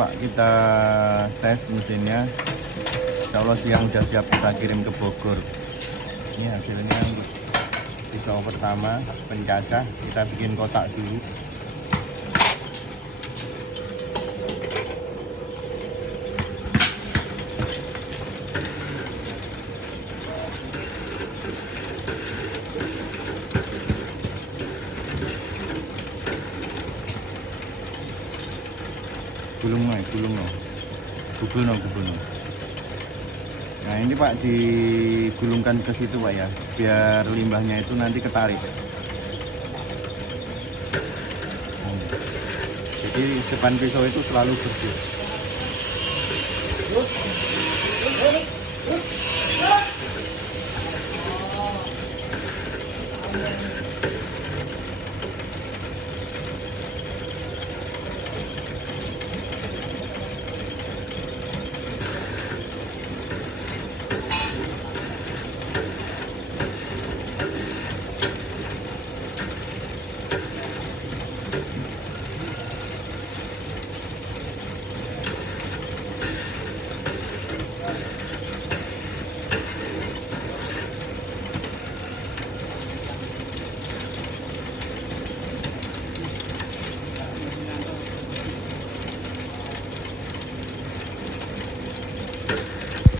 Pak kita tes mesinnya. Insya Allah siang udah siap kita kirim ke Bogor. Ini hasilnya untuk pisau pertama pencacah, kita bikin kotak dulu. Gulung no. Nah ini Pak digulungkan ke situ Pak ya, biar limbahnya itu nanti ketarik. Jadi depan pisau itu selalu bersih.